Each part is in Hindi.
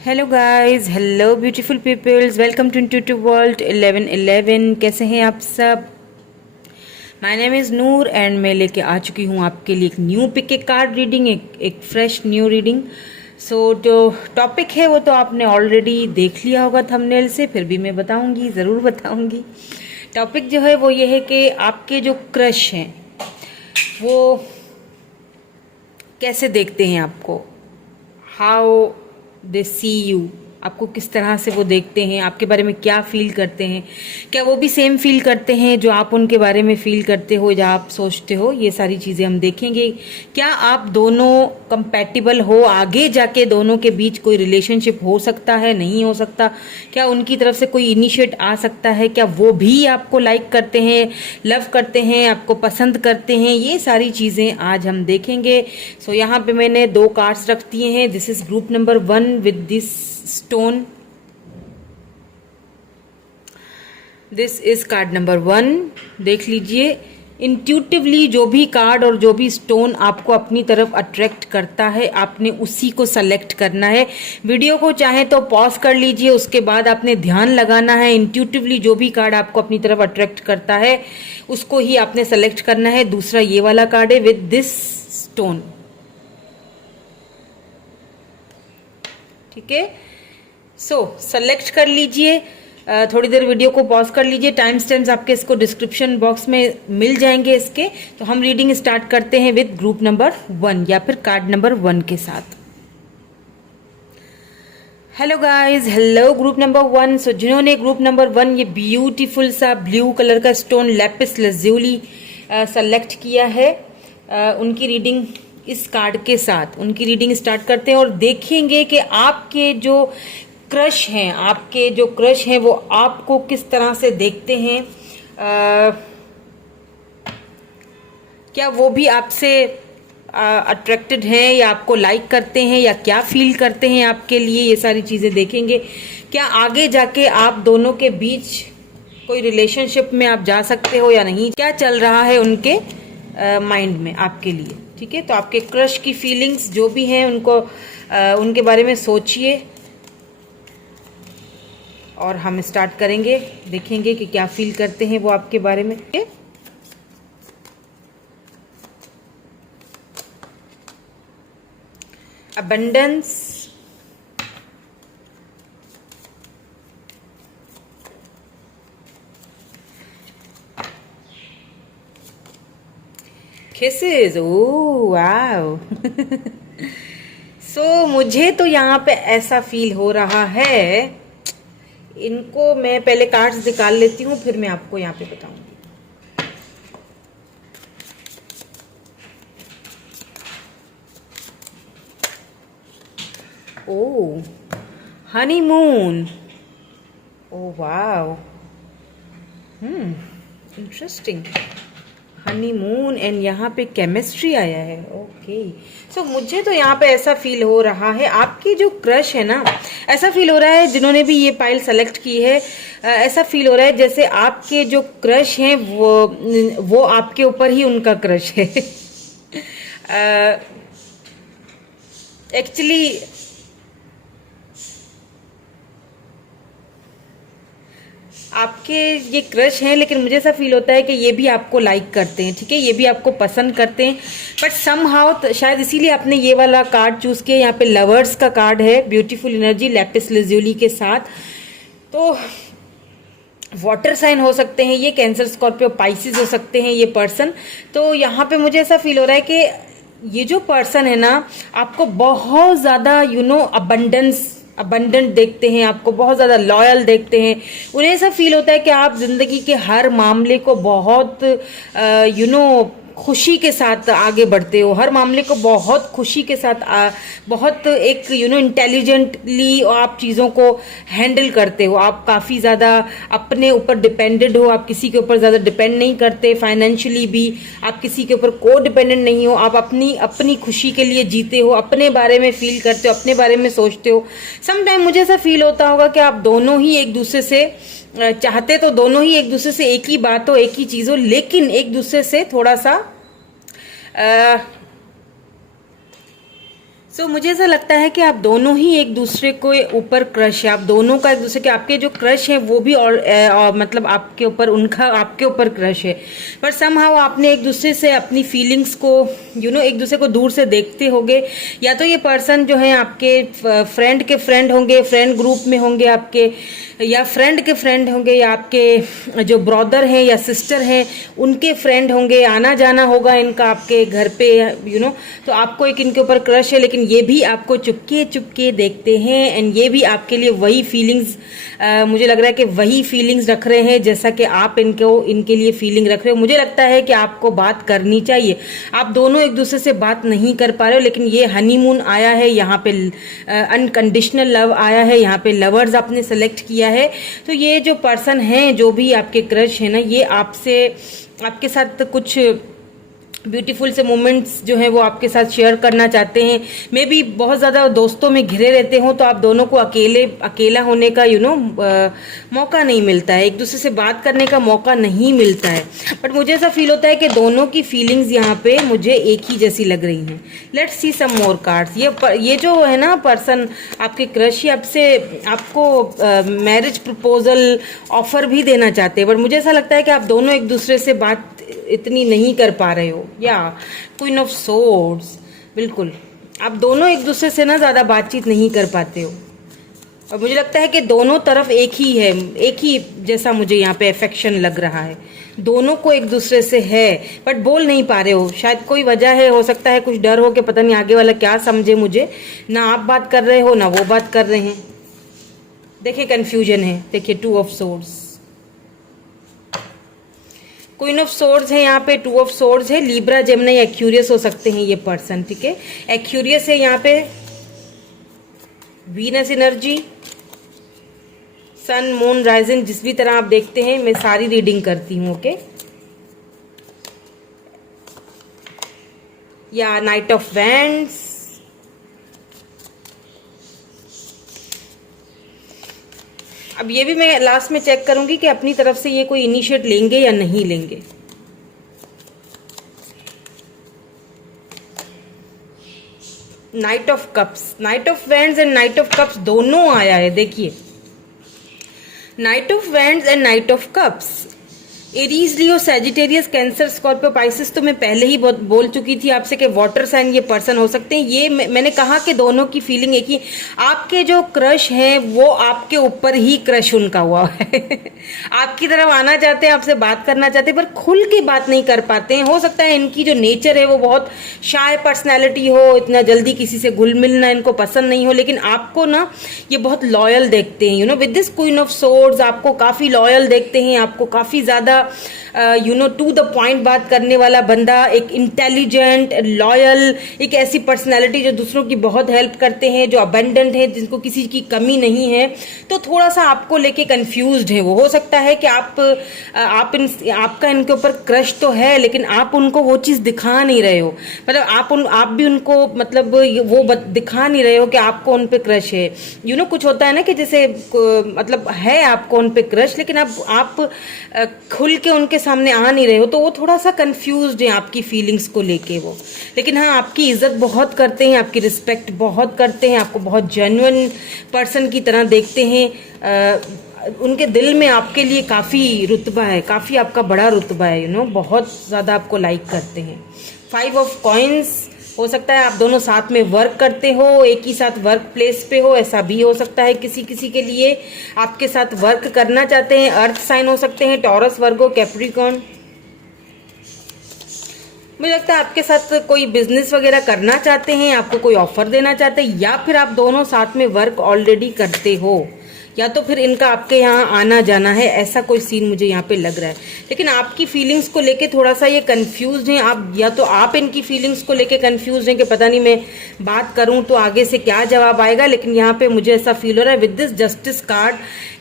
Hello guys, hello beautiful peoples, welcome to intuitive world 1111। कैसे हैं आप सब? My name is Noor and मैं लेके आ चुकी हूँ आपके लिए एक न्यू पिक, एक कार्ड रीडिंग, एक फ्रेश न्यू रीडिंग। सो जो टॉपिक है वो तो आपने ऑलरेडी देख लिया होगा थंबनेल से, फिर भी मैं बताऊंगी, ज़रूर बताऊंगी। टॉपिक जो है वो ये है कि आपके जो क्रश हैं वो कैसे देखते हैं आपको, हाउ दे सी यू, आपको किस तरह से वो देखते हैं, आपके बारे में क्या फील करते हैं, क्या वो भी सेम फील करते हैं जो आप उनके बारे में फील करते हो या आप सोचते हो। ये सारी चीज़ें हम देखेंगे। क्या आप दोनों कंपैटिबल हो, आगे जाके दोनों के बीच कोई रिलेशनशिप हो सकता है, नहीं हो सकता, क्या उनकी तरफ से कोई इनिशिएट आ सकता है, क्या वो भी आपको लाइक करते हैं, लव करते हैं, आपको पसंद करते हैं, ये सारी चीज़ें आज हम देखेंगे। सो यहाँ पे मैंने 2 कार्ड्स रख दिए हैं। This is group number 1 with this stone, this is called number 1। देख लीजिए, इंट्यूटिवली जो भी कार्ड और जो भी स्टोन आपको अपनी तरफ अट्रैक्ट करता है, आपने उसी को सेलेक्ट करना है। वीडियो को चाहे तो पॉज कर लीजिए, उसके बाद आपने ध्यान लगाना है। इंट्यूटिवली जो भी कार्ड आपको अपनी तरफ अट्रैक्ट करता है उसको ही आपने सेलेक्ट करना है। दूसरा ये वाला कार्ड है विद दिस स्टोन, ठीक है। सो सेलेक्ट कर लीजिए। थोड़ी देर वीडियो को पॉज कर लीजिए। टाइम स्टैम्प्स आपके इसको डिस्क्रिप्शन बॉक्स में मिल जाएंगे इसके। तो हम रीडिंग स्टार्ट करते हैं विद ग्रुप नंबर 1 या फिर कार्ड नंबर 1 के साथ। Hello guys, hello group number 1। सो जिन्होंने ग्रुप नंबर 1 ये ब्यूटीफुल सा ब्लू कलर का स्टोन लैपिस लज्यूली सेलेक्ट किया है, उनकी रीडिंग इस कार्ड के साथ, उनकी रीडिंग स्टार्ट करते हैं और देखेंगे कि आपके जो क्रश हैं, आपके जो क्रश हैं वो आपको किस तरह से देखते हैं। क्या वो भी आपसे अट्रैक्टेड हैं या आपको लाइक करते हैं या क्या फील करते हैं आपके लिए, ये सारी चीज़ें देखेंगे। क्या आगे जाके आप दोनों के बीच कोई रिलेशनशिप में आप जा सकते हो या नहीं, क्या चल रहा है उनके माइंड में आपके लिए, ठीक है। तो आपके क्रश की फीलिंग्स जो भी हैं उनको उनके बारे में सोचिए और हम स्टार्ट करेंगे, देखेंगे कि क्या फील करते हैं वो आपके बारे में। Abundance, kisses, oh wow. So मुझे तो यहाँ पे ऐसा फील हो रहा है, इनको मैं पहले कार्ड्स निकाल लेती हूँ फिर मैं आपको यहाँ पे बताऊंगी। Oh, honeymoon, oh wow, interesting. Honeymoon and यहाँ पे केमिस्ट्री आया है, ओके। सो मुझे तो यहाँ पे ऐसा फील हो रहा है, आपकी जो क्रश है ना, ऐसा फील हो रहा है जिन्होंने भी ये पाइल सेलेक्ट की है, ऐसा फील हो रहा है जैसे आपके जो क्रश हैं वो आपके ऊपर ही उनका क्रश है। एक्चुअली आपके ये क्रश हैं, लेकिन मुझे ऐसा फील होता है कि ये भी आपको लाइक करते हैं, ठीक है, ये भी आपको पसंद करते हैं, बट समहाउ शायद इसीलिए आपने ये वाला कार्ड चूज किया। यहाँ पे लवर्स का कार्ड है, ब्यूटीफुल एनर्जी लैपिस लज्यूली के साथ। तो वाटर साइन हो सकते हैं ये, कैंसर, स्कॉर्पियो, पाइसिस हो सकते हैं ये पर्सन। तो यहाँ पे मुझे ऐसा फील हो रहा है कि ये जो पर्सन है ना, आपको बहुत ज़्यादा अबंडेंट देखते हैं, आपको बहुत ज़्यादा लॉयल देखते हैं। उन्हें ऐसा फील होता है कि आप ज़िंदगी के हर मामले को बहुत खुशी के साथ आगे बढ़ते हो, हर मामले को बहुत खुशी के साथ बहुत एक इंटेलिजेंटली आप चीज़ों को हैंडल करते हो। आप काफ़ी ज़्यादा अपने ऊपर डिपेंडेंट हो, आप किसी के ऊपर ज़्यादा डिपेंड नहीं करते, फाइनेंशियली भी आप किसी के ऊपर को डिपेंडेंट नहीं हो। आप अपनी खुशी के लिए जीते हो, अपने बारे में फील करते हो, अपने बारे में सोचते हो। समटाइम मुझे ऐसा फील होता होगा कि आप दोनों ही एक दूसरे से चाहते तो दोनों ही एक दूसरे से एक ही बात हो, एक ही चीज़ हो, लेकिन एक दूसरे से थोड़ा सा सो मुझे ऐसा लगता है कि आप दोनों ही एक दूसरे को ऊपर क्रश है, आप दोनों का एक दूसरे के, आपके जो क्रश है वो भी और मतलब आपके ऊपर, उनका आपके ऊपर क्रश है, पर समहाउ आपने एक दूसरे से अपनी फीलिंग्स को एक दूसरे को दूर से देखते होंगे। या तो ये पर्सन जो है आपके फ्रेंड के फ्रेंड होंगे, फ्रेंड ग्रुप में होंगे आपके, या फ्रेंड के फ्रेंड होंगे, या आपके जो ब्रदर हैं या सिस्टर हैं उनके फ्रेंड होंगे, आना जाना होगा इनका आपके घर पे तो आपको एक इनके ऊपर क्रश है, लेकिन ये भी आपको चुपके चुपके देखते हैं एंड ये भी आपके लिए वही फीलिंग्स, मुझे लग रहा है कि वही फीलिंग्स रख रहे हैं जैसा कि आप इनके लिए फीलिंग रख रहे हो। मुझे लगता है कि आपको बात करनी चाहिए, आप दोनों एक दूसरे से बात नहीं कर पा रहे हो, लेकिन ये हनीमून आया है यहाँ पे, अनकंडीशनल लव आया है यहाँ पे, लवर्स आपने सेलेक्ट किया है। तो ये जो पर्सन है, जो भी आपके क्रश है ना, ये आपके साथ कुछ ब्यूटीफुल से मोमेंट्स जो है वो आपके साथ शेयर करना चाहते हैं। मे बी बहुत ज़्यादा दोस्तों में घिरे रहते हो तो आप दोनों को अकेला होने का मौका नहीं मिलता है, एक दूसरे से बात करने का मौका नहीं मिलता है। बट मुझे ऐसा फील होता है कि दोनों की फीलिंग्स यहाँ पे मुझे एक ही जैसी लग रही हैं। Let's see some more cards. ये जो है ना पर्सन, आपके क्रश, आपको मैरिज प्रपोजल ऑफर भी देना चाहते हैं, बट मुझे ऐसा लगता है कि आप दोनों एक दूसरे से बात इतनी नहीं कर पा रहे हो। या क्वीन ऑफ सोर्ड्स, बिल्कुल आप दोनों एक दूसरे से ना ज़्यादा बातचीत नहीं कर पाते हो, और मुझे लगता है कि दोनों तरफ एक ही है, एक ही जैसा मुझे यहाँ पे अफेक्शन लग रहा है, दोनों को एक दूसरे से है, बट बोल नहीं पा रहे हो। शायद कोई वजह है, हो सकता है कुछ डर हो कि पता नहीं आगे वाला क्या समझे मुझे, ना आप बात कर रहे हो ना वो बात कर रहे हैं। देखिए कंफ्यूजन है, देखिए two of swords, queen of swords है यहाँ पे, टू ऑफ सोर्ड्स है। लिब्रा, जेमिनी, एक्यूरियस हो सकते हैं ये पर्सन, ठीक है। एक्यूरियस है यहाँ पे, वीनस एनर्जी, सन, मून, राइजिंग, जिस भी तरह आप देखते हैं, मैं सारी रीडिंग करती हूँ, ओके। या नाइट ऑफ वैंड्स, अब ये भी मैं लास्ट में चेक करूंगी कि अपनी तरफ से ये कोई इनिशिएट लेंगे या नहीं लेंगे। Night of cups, night of wands and night of cups दोनों आया है, देखिए night of wands and night of cups. Aries, Leo, Sagittarius, cancer, Scorpio, Pisces तो मैं पहले ही बोल चुकी थी आपसे कि वाटर साइन ये पर्सन हो सकते हैं। ये मैंने कहा कि दोनों की फीलिंग एक ही, आपके जो क्रश हैं वो आपके ऊपर ही क्रश उनका हुआ है आपकी तरफ आना चाहते हैं, आपसे बात करना चाहते हैं, पर खुल के बात नहीं कर पाते हैं। हो सकता है इनकी जो नेचर है वो बहुत शाय पर्सनैलिटी हो, इतना जल्दी किसी से घुल मिलना इनको पसंद नहीं हो, लेकिन आपको ना ये बहुत लॉयल देखते हैं। With this queen of swords आपको काफ़ी लॉयल देखते हैं, आपको काफ़ी ज़्यादा टू द पॉइंट बात करने वाला बंदा, एक इंटेलिजेंट, लॉयल, एक ऐसी पर्सनैलिटी जो दूसरों की बहुत हेल्प करते हैं, जो अबेंडेंट है, जिनको किसी की कमी नहीं है। तो थोड़ा सा आपको लेके कंफ्यूज्ड है वो। हो सकता है कि आपका इनके ऊपर क्रश तो है, लेकिन आप उनको वो चीज़ दिखा नहीं रहे हो, मतलब आप भी उनको मतलब वो दिखा नहीं रहे हो कि आपको उन पे क्रश है। कुछ होता है ना कि जैसे मतलब है आपको उन पे क्रश, लेकिन आप खुल के उनके सामने आ नहीं रहे हो, तो वो थोड़ा सा कंफ्यूज्ड है आपकी फीलिंग्स को लेके वो। लेकिन हाँ, आपकी इज्जत बहुत करते हैं, आपकी रिस्पेक्ट बहुत करते हैं, आपको बहुत जेन्युइन पर्सन की तरह देखते हैं। उनके दिल में आपके लिए काफ़ी रुतबा है, काफ़ी आपका बड़ा रुतबा है, बहुत ज़्यादा आपको लाइक करते हैं। 5 ऑफ कॉइन्स, हो सकता है आप दोनों साथ में वर्क करते हो, एक ही साथ वर्क प्लेस पे हो, ऐसा भी हो सकता है किसी किसी के लिए। आपके साथ वर्क करना चाहते हैं, अर्थ साइन हो सकते हैं, टॉरस, वर्गो, कैप्रिकॉर्न। मुझे लगता है आपके साथ कोई बिजनेस वगैरह करना चाहते हैं, आपको कोई ऑफर देना चाहते हैं, या फिर आप दोनों साथ में वर्क ऑलरेडी करते हो, या तो फिर इनका आपके यहाँ आना जाना है, ऐसा कोई सीन मुझे यहाँ पे लग रहा है। लेकिन आपकी फीलिंग्स को लेके थोड़ा सा ये कंफ्यूज हैं आप, या तो आप इनकी फीलिंग्स को लेके कंफ्यूज हैं कि पता नहीं मैं बात करूं तो आगे से क्या जवाब आएगा। लेकिन यहाँ पे मुझे ऐसा फील हो रहा है विद दिस जस्टिस कार्ड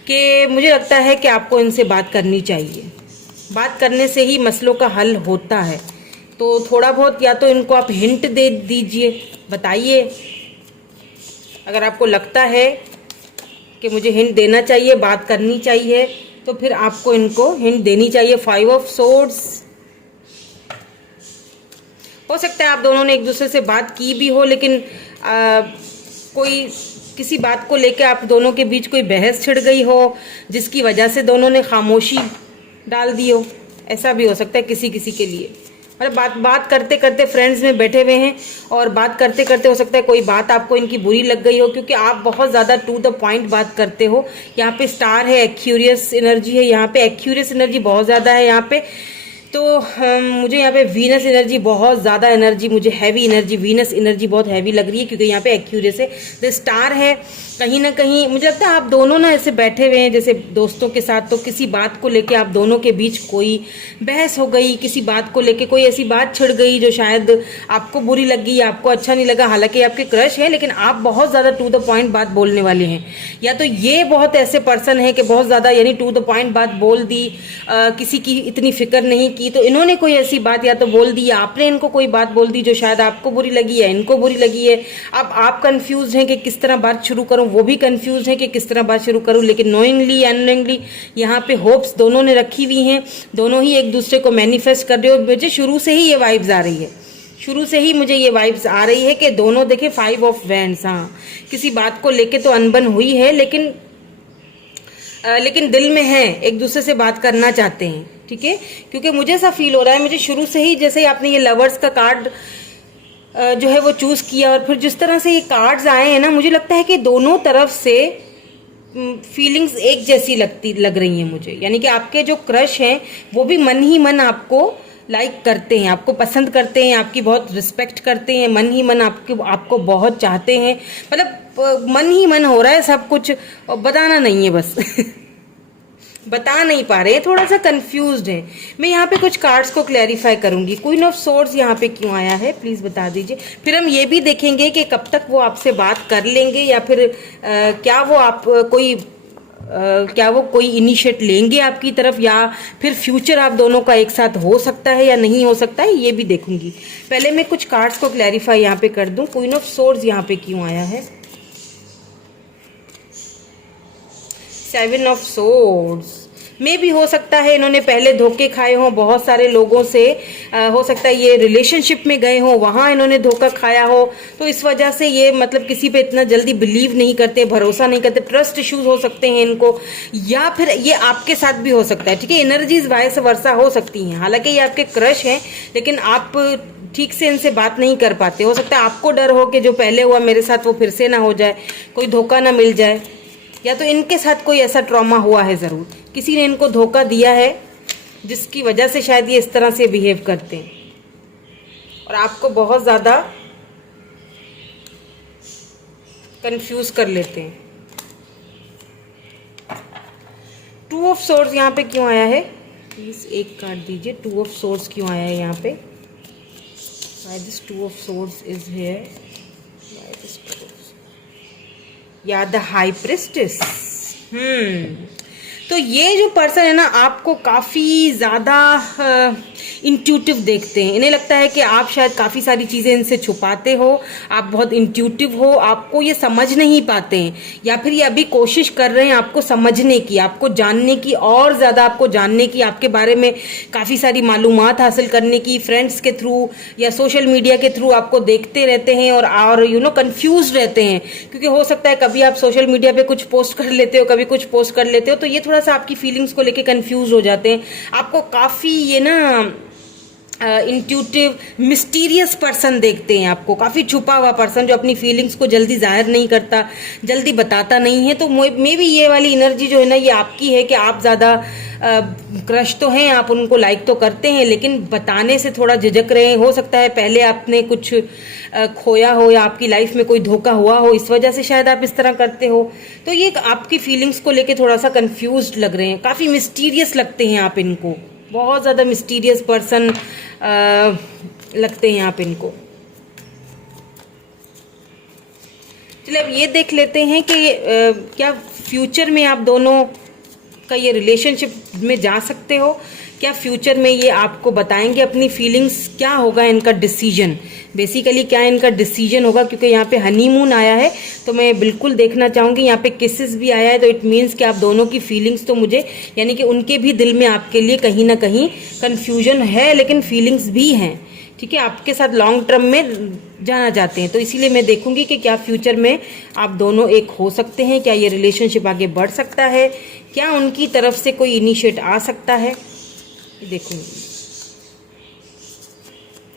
कि मुझे लगता है कि आपको इनसे बात करनी चाहिए, बात करने से ही मसलों का हल होता है। तो थोड़ा बहुत या तो इनको आप हिंट दे दीजिए, बताइए अगर आपको लगता है कि मुझे हिंट देना चाहिए, बात करनी चाहिए, तो फिर आपको इनको हिंट देनी चाहिए। 5 ऑफ सोर्ड्स, हो सकता है आप दोनों ने एक दूसरे से बात की भी हो, लेकिन कोई किसी बात को लेकर आप दोनों के बीच कोई बहस छिड़ गई हो जिसकी वजह से दोनों ने खामोशी डाल दी हो, ऐसा भी हो सकता है किसी किसी के लिए। मतलब बात करते करते फ्रेंड्स में बैठे हुए हैं और बात करते करते हो सकता है कोई बात आपको इनकी बुरी लग गई हो, क्योंकि आप बहुत ज़्यादा टू द पॉइंट बात करते हो। यहाँ पे स्टार है, एक्यूरियस एनर्जी है, यहाँ पे एक्यूरियस एनर्जी बहुत ज़्यादा है यहाँ पे। तो मुझे यहाँ पे वीनस एनर्जी बहुत ज़्यादा एनर्जी, मुझे हैवी एनर्जी, वीनस एनर्जी बहुत हैवी लग रही है, क्योंकि यहाँ पे एक्यूरेस है, द स्टार है। कहीं ना कहीं मुझे लगता है आप दोनों ना ऐसे बैठे हुए हैं जैसे दोस्तों के साथ, तो किसी बात को लेके आप दोनों के बीच कोई बहस हो गई, किसी बात को लेके कोई ऐसी बात छिड़ गई जो शायद आपको बुरी लगी, आपको अच्छा नहीं लगा। हालांकि आपके क्रश है, लेकिन आप बहुत ज़्यादा टू द पॉइंट बात बोलने वाले हैं, या तो ये बहुत ऐसे पर्सन है कि बहुत ज़्यादा यानी टू द पॉइंट बात बोल दी, किसी की इतनी फिक्र नहीं की, तो इन्होंने कोई ऐसी बात या तो बोल दी, या आपने इनको कोई बात बोल दी जो शायद आपको बुरी लगी है, इनको बुरी लगी है। अब आप कंफ्यूज हैं कि किस तरह बात शुरू करूं, वो भी कंफ्यूज हैं कि किस तरह बात शुरू करूं, लेकिन नोइंगली अननोइंगली यहाँ पे होप्स दोनों ने रखी हुई हैं, दोनों ही एक दूसरे को मैनिफेस्ट कर रहे हो। मुझे शुरू से ही ये वाइब्स आ रही है, शुरू से ही मुझे ये वाइब्स आ रही है कि दोनों देखे 5 ऑफ वैंड्स, हाँ किसी बात को लेके तो अनबन हुई है, लेकिन दिल में है, एक दूसरे से बात करना चाहते हैं, ठीक है। क्योंकि मुझे ऐसा फील हो रहा है, मुझे शुरू से ही जैसे आपने ये लवर्स का कार्ड जो है वो चूज किया, और फिर जिस तरह से ये कार्ड्स आए हैं ना, मुझे लगता है कि दोनों तरफ से फीलिंग्स एक जैसी लग रही हैं मुझे। यानी कि आपके जो क्रश हैं वो भी मन ही मन आपको लाइक करते हैं, आपको पसंद करते हैं, आपकी बहुत रिस्पेक्ट करते हैं, मन ही मन आपको बहुत चाहते हैं। मतलब मन ही मन हो रहा है सब कुछ, और बताना नहीं है बस बता नहीं पा रहे हैं, थोड़ा सा कंफ्यूज्ड है। मैं यहाँ पे कुछ कार्ड्स को क्लैरिफाई करूंगी। क्वीन ऑफ सोर्ड्स यहाँ पे क्यों आया है, प्लीज बता दीजिए। फिर हम ये भी देखेंगे कि कब तक वो आपसे बात कर लेंगे, या फिर क्या वो कोई इनिशिएट लेंगे आपकी तरफ, या फिर फ्यूचर आप दोनों का एक साथ हो सकता है या नहीं हो सकता है, ये भी देखूंगी। पहले मैं कुछ कार्ड्स को क्लैरिफाई यहाँ पे कर दूं। क्वीन ऑफ सोर्ड्स यहाँ पे क्यों आया है, 7 ऑफ सोर्ड्स में भी हो सकता है इन्होंने पहले धोखे खाए हों बहुत सारे लोगों से, हो सकता है ये रिलेशनशिप में गए हों, वहां इन्होंने धोखा खाया हो, तो इस वजह से ये मतलब किसी पे इतना जल्दी बिलीव नहीं करते, भरोसा नहीं करते, ट्रस्ट इश्यूज हो सकते हैं इनको, या फिर ये आपके साथ भी हो सकता है, ठीक है। एनर्जीज वाइस वर्सा हो सकती हैं। हालांकि ये आपके क्रश हैं, लेकिन आप ठीक से इनसे बात नहीं कर पाते। हो सकता है आपको डर हो कि जो पहले हुआ मेरे साथ वो फिर से ना हो जाए, कोई धोखा ना मिल जाए, या तो इनके साथ कोई ऐसा ट्रॉमा हुआ है, जरूर किसी ने इनको धोखा दिया है जिसकी वजह से शायद ये इस तरह से बिहेव करते हैं और आपको बहुत ज्यादा कंफ्यूज कर लेते हैं। 2 ऑफ सोर्ड्स यहाँ पे क्यों आया है, प्लीज एक कार्ड दीजिए। 2 ऑफ सोर्ड्स क्यों आया है यहाँ पे, why this 2 of swords is here, why this 2 of, या द हाई प्रिस्टेस। तो ये जो पर्सन है ना, आपको काफ़ी ज़्यादा इंट्यूटिव देखते हैं। इन्हें लगता है कि आप शायद काफ़ी सारी चीज़ें इनसे छुपाते हो, आप बहुत इंट्यूटिव हो, आपको ये समझ नहीं पाते हैं, या फिर ये अभी कोशिश कर रहे हैं आपको समझने की, आपको जानने की, और ज़्यादा आपको जानने की, आपके बारे में काफ़ी सारी मालूमात हासिल करने की, फ्रेंड्स के थ्रू या सोशल मीडिया के थ्रू आपको देखते रहते हैं और कंफ्यूज रहते हैं। क्योंकि हो सकता है कभी आप सोशल मीडिया पे कुछ पोस्ट कर लेते हो, कभी कुछ पोस्ट कर लेते हो, तो ये थोड़ा सा आपकी फीलिंग्स को लेके कंफ्यूज हो जाते हैं। आपको काफ़ी ये ना इंट्यूटिव मिस्टीरियस पर्सन देखते हैं, आपको काफ़ी छुपा हुआ पर्सन जो अपनी फीलिंग्स को जल्दी जाहिर नहीं करता, जल्दी बताता नहीं है। तो मे भी ये वाली एनर्जी जो है ना, ये आपकी है कि आप ज़्यादा क्रश तो हैं, आप उनको लाइक तो करते हैं, लेकिन बताने से थोड़ा झिझक रहे हैं। हो सकता है पहले आपने कुछ खोया हो, या आपकी लाइफ में कोई धोखा हुआ हो, इस वजह से शायद आप इस तरह करते हो। तो ये आपकी फीलिंग्स को लेके थोड़ा सा कंफ्यूज्ड लग रहे हैं, काफ़ी मिस्टीरियस लगते हैं आप इनको, बहुत ज़्यादा मिस्टीरियस पर्सन लगते हैं आप इनको। चलिए अब ये देख लेते हैं कि क्या फ्यूचर में आप दोनों का ये रिलेशनशिप में जा सकते हो, क्या फ्यूचर में ये आपको बताएंगे अपनी फीलिंग्स, क्या होगा इनका डिसीजन, बेसिकली क्या इनका डिसीजन होगा। क्योंकि यहाँ पे हनीमून आया है तो मैं बिल्कुल देखना चाहूँगी, यहाँ पे किसेस भी आया है, तो इट मीन्स कि आप दोनों की फीलिंग्स तो मुझे, यानी कि उनके भी दिल में आपके लिए कहीं ना कहीं कन्फ्यूजन है, लेकिन फीलिंग्स भी हैं, ठीक है। आपके साथ लॉन्ग टर्म में जाना चाहते हैं। तो इसीलिए मैं देखूंगी कि क्या फ्यूचर में आप दोनों एक हो सकते हैं, क्या ये रिलेशनशिप आगे बढ़ सकता है, क्या उनकी तरफ से कोई इनिशिएट आ सकता है, देखूंगी।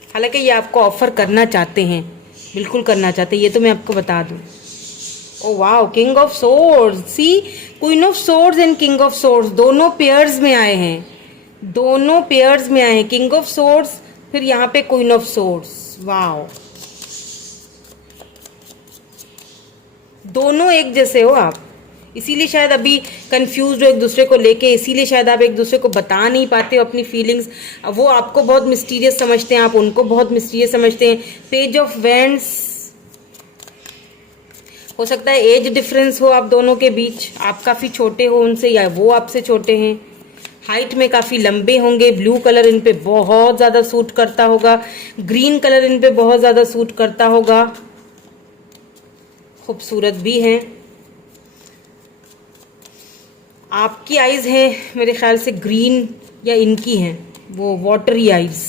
हालांकि ये आपको ऑफर करना चाहते हैं, बिल्कुल करना चाहते हैं, ये तो मैं आपको बता दूं। Oh wow, king of swords, see queen of swords and king of swords दोनों पेयर्स में आए हैं, दोनों पेयर्स में आए हैं, किंग ऑफ सोर्ड्स फिर यहाँ पे क्वीन ऑफ सोर्ड्स। वाओ, दोनों एक जैसे हो आप, इसीलिए शायद अभी कंफ्यूज हो एक दूसरे को लेके, इसीलिए शायद आप एक दूसरे को बता नहीं पाते हो अपनी फीलिंग्स। वो आपको बहुत मिस्टीरियस समझते हैं, आप उनको बहुत मिस्टीरियस समझते हैं। पेज ऑफ वैंड्स, हो सकता है एज डिफरेंस हो आप दोनों के बीच, आप काफ़ी छोटे हो उनसे या वो आपसे छोटे हैं। हाइट में काफ़ी लंबे होंगे, ब्लू कलर इन पे बहुत ज़्यादा सूट करता होगा, ग्रीन कलर इन पे बहुत ज़्यादा सूट करता होगा, खूबसूरत भी हैं। आपकी आइज़ हैं मेरे ख्याल से ग्रीन, या इनकी हैं वो वाटरी आइज़।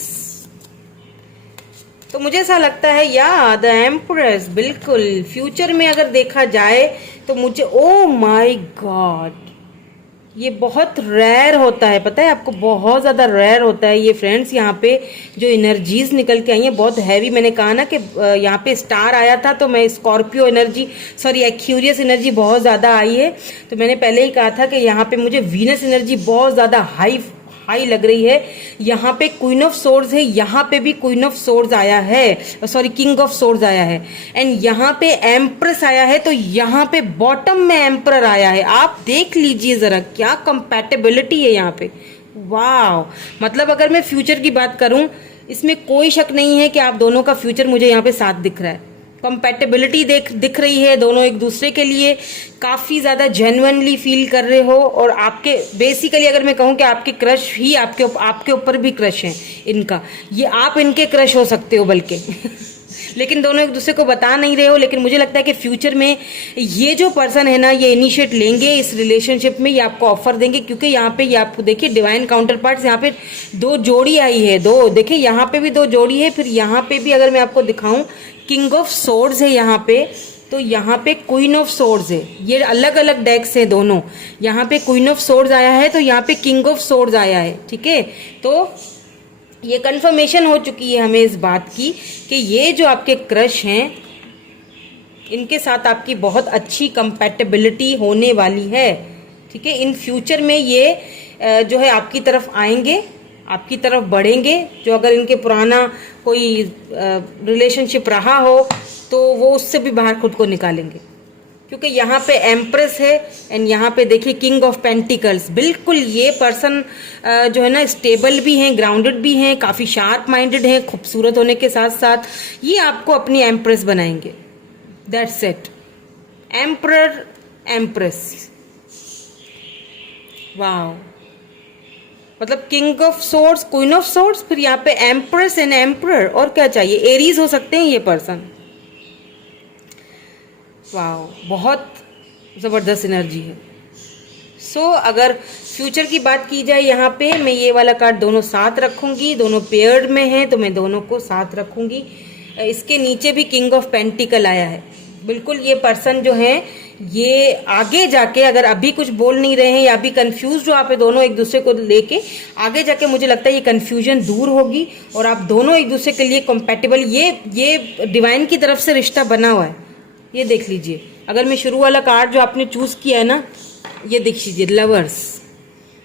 तो मुझे ऐसा लगता है या द एम्प्रेस, बिल्कुल फ्यूचर में अगर देखा जाए तो मुझे, ओ माय गॉड, ये बहुत रेयर होता है, पता है आपको, बहुत ज़्यादा रेयर होता है ये फ्रेंड्स। यहाँ पे जो एनर्जीज निकल के आई हैं बहुत हैवी, मैंने कहा ना कि यहाँ पे स्टार आया था तो मैं Scorpio energy, sorry Aquarius energy बहुत ज़्यादा आई है। तो मैंने पहले ही कहा था कि यहाँ पे मुझे वीनस एनर्जी बहुत ज़्यादा हाई लग रही है। यहाँ पे क्वीन ऑफ सोर्ड्स है, यहाँ पे भी क्वीन ऑफ सोर्ड्स आया है, सॉरी किंग ऑफ सोर्ड्स आया है, एंड यहाँ पे एम्प्रेस आया है, तो यहाँ पे बॉटम में एम्परर आया है। आप देख लीजिए जरा क्या कंपैटिबिलिटी है यहाँ पे। वाह, मतलब अगर मैं फ्यूचर की बात करूं, इसमें कोई शक नहीं है कि आप दोनों का फ्यूचर मुझे यहाँ पे साथ दिख रहा है। कंपैटिबिलिटी दिख रही है, दोनों एक दूसरे के लिए काफ़ी ज़्यादा जेन्युइनली फील कर रहे हो। और आपके बेसिकली अगर मैं कहूँ कि आपके क्रश ही आपके ऊपर भी क्रश है इनका, ये आप इनके क्रश हो सकते हो बल्कि लेकिन दोनों एक दूसरे को बता नहीं रहे हो। लेकिन मुझे लगता है कि फ्यूचर में ये जो पर्सन है ना, ये इनिशिएट लेंगे इस रिलेशनशिप में, ये आपको ऑफर देंगे। क्योंकि यहाँ पे ये आपको देखिए डिवाइन काउंटर पार्ट्स, यहाँ पे दो जोड़ी आई है, दो देखिए, यहाँ पे भी दो जोड़ी है, फिर यहाँ पे भी अगर मैं आपको दिखाऊं किंग ऑफ सोर्ड्स है यहाँ पे, तो यहाँ पे क्वीन ऑफ सोर्ड्स है। ये अलग अलग डेक्स है दोनों, यहाँ पे क्वीन ऑफ सोर्ड्स आया है तो यहाँ पे किंग ऑफ सोर्ड्स आया है, ठीक है। तो ये कंफर्मेशन हो चुकी है हमें इस बात की कि ये जो आपके क्रश हैं इनके साथ आपकी बहुत अच्छी कंपैटिबिलिटी होने वाली है, ठीक है। इन फ्यूचर में ये जो है आपकी तरफ आएंगे, आपकी तरफ बढ़ेंगे। जो अगर इनके पुराना कोई रिलेशनशिप रहा हो तो वो उससे भी बाहर खुद को निकालेंगे, क्योंकि यहाँ पे एम्प्रेस है एंड यहाँ पे देखिए किंग ऑफ पेंटिकल्स। बिल्कुल ये पर्सन जो है ना स्टेबल भी हैं, ग्राउंडेड भी हैं, काफ़ी शार्प माइंडेड हैं, खूबसूरत होने के साथ साथ ये आपको अपनी एम्प्रेस बनाएंगे। That's it, emperor empress. वाह, मतलब king of swords, queen of swords, फिर यहाँ पे एम्प्रेस एंड एम्परर, और क्या चाहिए। एरीज हो सकते हैं ये पर्सन। वाह, बहुत ज़बरदस्त एनर्जी है। सो अगर फ्यूचर की बात की जाए, यहाँ पे मैं ये वाला कार्ड दोनों साथ रखूंगी, दोनों पेयर्ड में हैं तो मैं दोनों को साथ रखूंगी। इसके नीचे भी किंग ऑफ पेंटिकल आया है। बिल्कुल ये पर्सन जो है ये आगे जाके, अगर अभी कुछ बोल नहीं रहे हैं या अभी कंफ्यूज हो आप दोनों एक दूसरे को लेके, आगे जाके मुझे लगता है ये कंफ्यूजन दूर होगी और आप दोनों एक दूसरे के लिए कंपैटिबल, ये डिवाइन की तरफ से रिश्ता बना हुआ है। ये देख लीजिए, अगर मैं शुरू वाला कार्ड जो आपने चूज किया है ना, ये देख लीजिए लवर्स,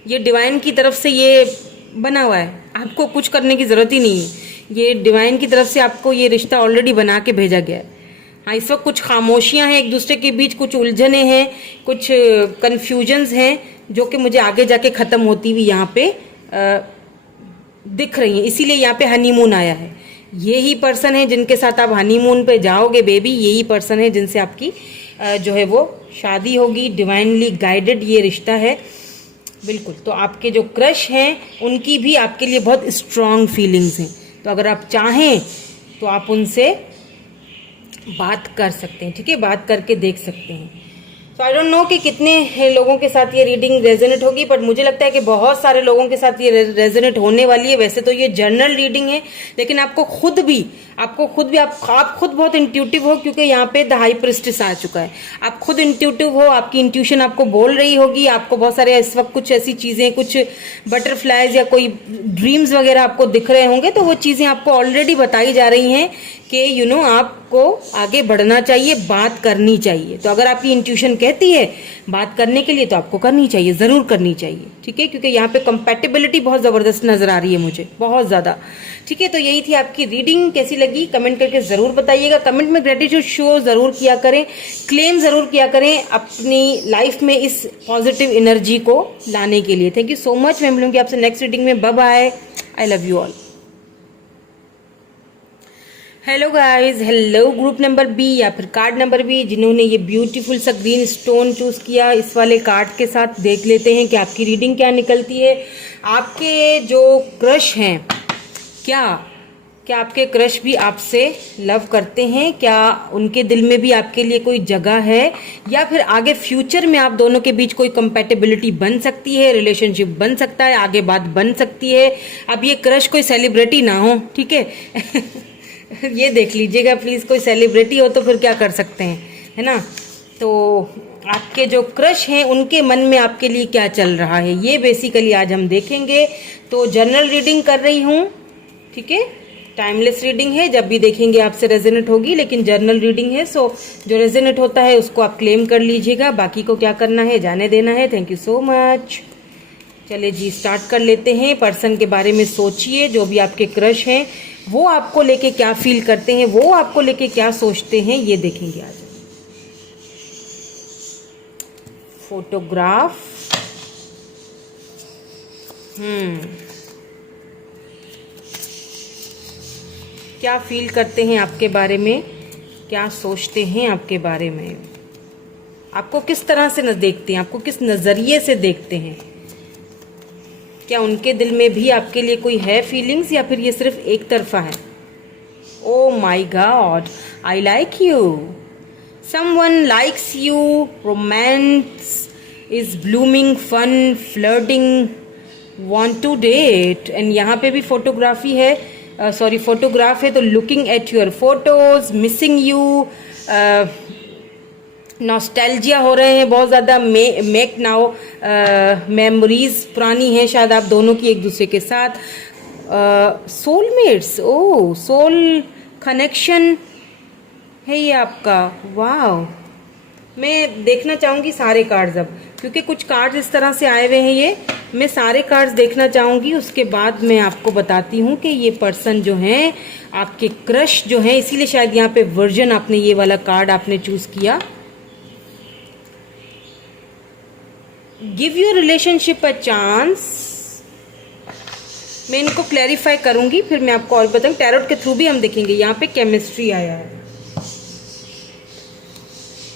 ये डिवाइन की तरफ से ये बना हुआ है, आपको कुछ करने की जरूरत ही नहीं है। ये डिवाइन की तरफ से आपको ये रिश्ता ऑलरेडी बना के भेजा गया है। हाँ, इस वक्त कुछ खामोशियां हैं एक दूसरे के बीच, कुछ उलझने हैं, कुछ कन्फ्यूजन्स हैं जो कि मुझे आगे जाके ख़त्म होती हुई यहाँ पे दिख रही हैं। इसीलिए यहाँ पे हनीमून आया है। यही पर्सन है जिनके साथ आप हनीमून पे जाओगे बेबी, यही पर्सन है जिनसे आपकी जो है वो शादी होगी। डिवाइनली गाइडेड ये रिश्ता है बिल्कुल। तो आपके जो क्रश हैं उनकी भी आपके लिए बहुत स्ट्रॉन्ग फीलिंग्स हैं। तो अगर आप चाहें तो आप उनसे बात कर सकते हैं, ठीक है, बात करके देख सकते हैं। तो आई डोंट नो कि कितने लोगों के साथ ये रीडिंग रेजोनेट होगी, बट मुझे लगता है कि बहुत सारे लोगों के साथ ये रेजोनेट होने वाली है। वैसे तो ये जर्नल रीडिंग है, लेकिन आपको खुद भी आप खुद बहुत इंट्यूटिव हो, क्योंकि यहाँ पे द हाई प्रिस्टेस आ चुका है। आप खुद इंट्यूटिव हो, आपकी इंट्यूशन आपको बोल रही होगी। आपको बहुत सारे इस वक्त कुछ ऐसी चीजें, कुछ बटरफ्लाइज या कोई ड्रीम्स वगैरह आपको दिख रहे होंगे, तो वो चीजें आपको ऑलरेडी बताई जा रही हैं कि आपको आगे बढ़ना चाहिए, बात करनी चाहिए। तो अगर आपकी इंट्यूशन कहती है बात करने के लिए, तो आपको करनी चाहिए, जरूर करनी चाहिए, ठीक है, क्योंकि यहाँ पे कंपैटिबिलिटी बहुत जबरदस्त नजर आ रही है मुझे, बहुत ज्यादा। ठीक है, तो यही थी आपकी रीडिंग। कैसी लगी कमेंट करके जरूर बताइएगा। कमेंट में ग्रेटिट्यूड शो जरूर किया करें, क्लेम जरूर किया करें अपनी लाइफ में इस पॉजिटिव एनर्जी को लाने के लिए। Thank you so much. मैं मिलूंगी आपसे नेक्स्ट रीडिंग में। Bye bye, I love you all. Hello guys, hello group number B या फिर कार्ड नंबर बी, जिन्होंने ये ब्यूटीफुल सा ग्रीन स्टोन चूज किया, इस वाले कार्ड के साथ देख लेते हैं कि आपकी रीडिंग क्या निकलती है। आपके जो क्रश हैं, क्या आपके क्रश भी आपसे लव करते हैं? क्या उनके दिल में भी आपके लिए कोई जगह है, या फिर आगे फ्यूचर में आप दोनों के बीच कोई कंपैटिबिलिटी बन सकती है, रिलेशनशिप बन सकता है, आगे बात बन सकती है। अब ये क्रश कोई सेलिब्रिटी ना हो, ठीक है ये देख लीजिएगा प्लीज, कोई सेलिब्रिटी हो तो फिर क्या कर सकते हैं, है ना। तो आपके जो क्रश हैं उनके मन में आपके लिए क्या चल रहा है, ये बेसिकली आज हम देखेंगे। तो जनरल रीडिंग कर रही हूँ, ठीक है, टाइमलेस रीडिंग है, जब भी देखेंगे आपसे रेजोनेट होगी, लेकिन जर्नल रीडिंग है, सो जो रेजोनेट होता है उसको आप क्लेम कर लीजिएगा, बाकी को क्या करना है जाने देना है। Thank you so much. चले जी, स्टार्ट कर लेते हैं। पर्सन के बारे में सोचिए, जो भी आपके क्रश हैं वो आपको लेके क्या फील करते हैं, वो आपको लेके क्या सोचते हैं, ये देखेंगे आज। फोटोग्राफ, क्या फील करते हैं आपके बारे में, क्या सोचते हैं आपके बारे में, आपको किस तरह से देखते हैं, आपको किस नजरिए से देखते हैं, क्या उनके दिल में भी आपके लिए कोई है फीलिंग्स, या फिर ये सिर्फ एक तरफा है। Oh my God, I like you, someone likes you, romance is blooming, fun, flirting, want to date. And यहाँ पे भी फोटोग्राफी है, फोटोग्राफ है, तो looking at your photos, missing you, nostalgia हो रहे हैं बहुत ज़्यादा, मेक नाउ मेमोरीज पुरानी हैं शायद आप दोनों की एक दूसरे के साथ, सोलमेट्स, ओ सोल कनेक्शन है ये आपका। वाह, मैं देखना चाहूँगी सारे कार्ड्स अब, क्योंकि कुछ कार्ड्स इस तरह से आए हुए हैं, ये मैं सारे कार्ड्स देखना चाहूँगी, उसके बाद मैं आपको बताती हूँ कि ये पर्सन जो हैं आपके क्रश जो हैं, इसीलिए शायद यहाँ पे वर्जन आपने ये वाला कार्ड आपने चूज किया। Give your relationship a chance, मैं इनको क्लैरिफाई करूंगी, फिर मैं आपको और बताऊँ। टैरोट के थ्रू भी हम देखेंगे, यहाँ पे केमिस्ट्री आया है,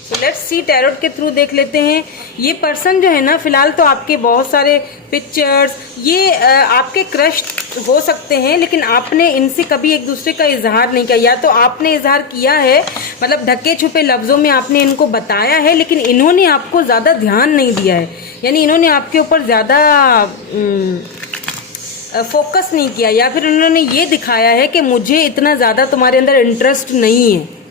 तो लेट्स सी, टैरोट के थ्रू देख लेते हैं। ये पर्सन जो है ना, फिलहाल तो आपके बहुत सारे पिक्चर्स, ये आपके क्रश हो सकते हैं, लेकिन आपने इनसे कभी एक दूसरे का इजहार नहीं किया, या तो आपने इजहार किया है, मतलब ढके छुपे लफ्जों में आपने इनको बताया है, लेकिन इन्होंने आपको ज्यादा ध्यान नहीं दिया है, यानी इन्होंने आपके ऊपर ज्यादा फोकस नहीं किया, या फिर उन्होंने ये दिखाया है कि मुझे इतना ज्यादा तुम्हारे अंदर इंटरेस्ट नहीं है।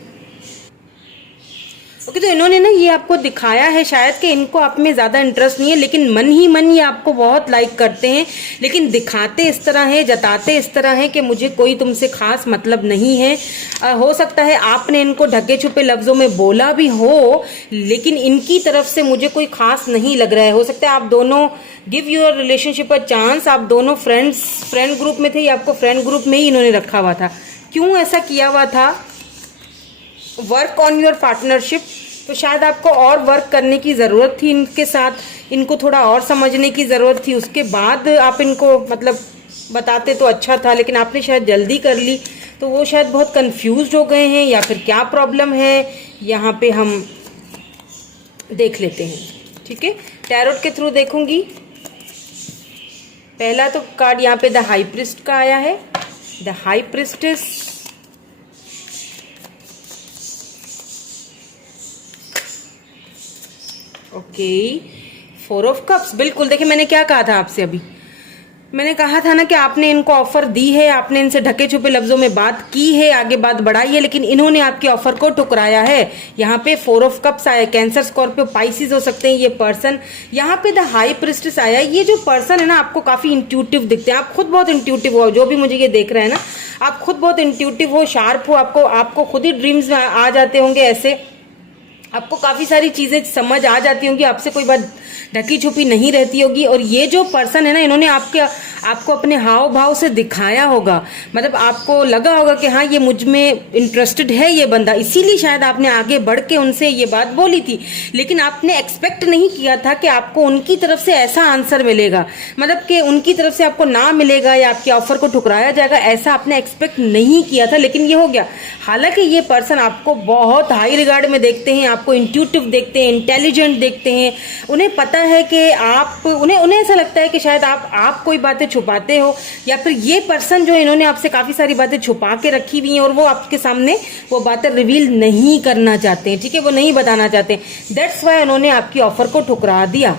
ओके, तो इन्होंने ना ये आपको दिखाया है शायद कि इनको आप में ज्यादा इंटरेस्ट नहीं है, लेकिन मन ही मन ये आपको बहुत लाइक करते हैं, लेकिन दिखाते इस तरह है, जताते इस तरह है कि मुझे कोई तुमसे खास मतलब नहीं है। हो सकता है आपने इनको ढके छुपे लफ्जों में बोला भी हो, लेकिन इनकी तरफ से मुझे कोई खास नहीं लग रहा है। हो सकता है आप दोनों, give your relationship a chance, आप दोनों फ्रेंड ग्रुप में थे, या आपको फ्रेंड ग्रुप में ही इन्होंने रखा हुआ था। क्यों ऐसा किया हुआ था? वर्क ऑन योर पार्टनरशिप, तो शायद आपको और वर्क करने की ज़रूरत थी इनके साथ, इनको थोड़ा और समझने की ज़रूरत थी, उसके बाद आप इनको मतलब बताते तो अच्छा था, लेकिन आपने शायद जल्दी कर ली, तो वो शायद बहुत कंफ्यूज्ड हो गए हैं, या फिर क्या प्रॉब्लम है, यहाँ पे हम देख लेते हैं। ठीक है, टैरोट के थ्रू देखूंगी। पहला तो कार्ड यहाँ पे द हाई प्रिस्ट का आया है, the high priestess, okay, 4 of cups, बिल्कुल। देखिए मैंने क्या कहा था आपसे अभी, मैंने कहा था ना कि आपने इनको ऑफर दी है, आपने इनसे ढके छुपे लफ्जों में बात की है, आगे बात बढ़ाई है, लेकिन इन्होंने आपके ऑफर को ठुकराया है। यहाँ पे 4 ऑफ कप्स आया, कैंसर, स्कॉर्पियो, पाइसिस हो सकते हैं ये पर्सन। यहाँ पे द हाई प्रिस्टेस आया। ये जो पर्सन है ना, आपको काफी इंट्यूटिव दिखते हैं, आप खुद बहुत इंट्यूटिव हो, जो भी मुझे ये देख रहे हैं ना, आप खुद बहुत इंट्यूटिव हो, शार्प हो, आपको खुद ही ड्रीम्स में आ जाते होंगे ऐसे, आपको काफी सारी चीजें समझ आ जाती होंगी, आपसे कोई बात ढकी छुपी नहीं रहती होगी। और ये जो पर्सन है ना, इन्होंने आपको अपने हाव भाव से दिखाया होगा, मतलब आपको लगा होगा कि हाँ ये मुझ में इंटरेस्टेड है ये बंदा, इसीलिए शायद आपने आगे बढ़ के उनसे ये बात बोली थी। लेकिन आपने एक्सपेक्ट नहीं किया था कि आपको उनकी तरफ से ऐसा आंसर मिलेगा, मतलब कि उनकी तरफ से आपको ना मिलेगा या आपके ऑफर को ठुकराया जाएगा, ऐसा आपने एक्सपेक्ट नहीं किया था, लेकिन ये हो गया। हालांकि ये पर्सन आपको बहुत हाई रिगार्ड में देखते हैं, आपको इंट्यूटिव देखते हैं, इंटेलिजेंट देखते हैं, उन्हें पता है कि आप उन्हें ऐसा लगता है कि शायद आप कोई बातें छुपाते हो, या फिर ये पर्सन जो इन्होंने आपसे काफी सारी बातें छुपा के रखी हुई हैं और वो आपके सामने वो बातें रिवील नहीं करना चाहते हैं, ठीक है, वो नहीं बताना चाहते हैं। दैट्स वाई उन्होंने आपकी ऑफर को ठुकरा दिया।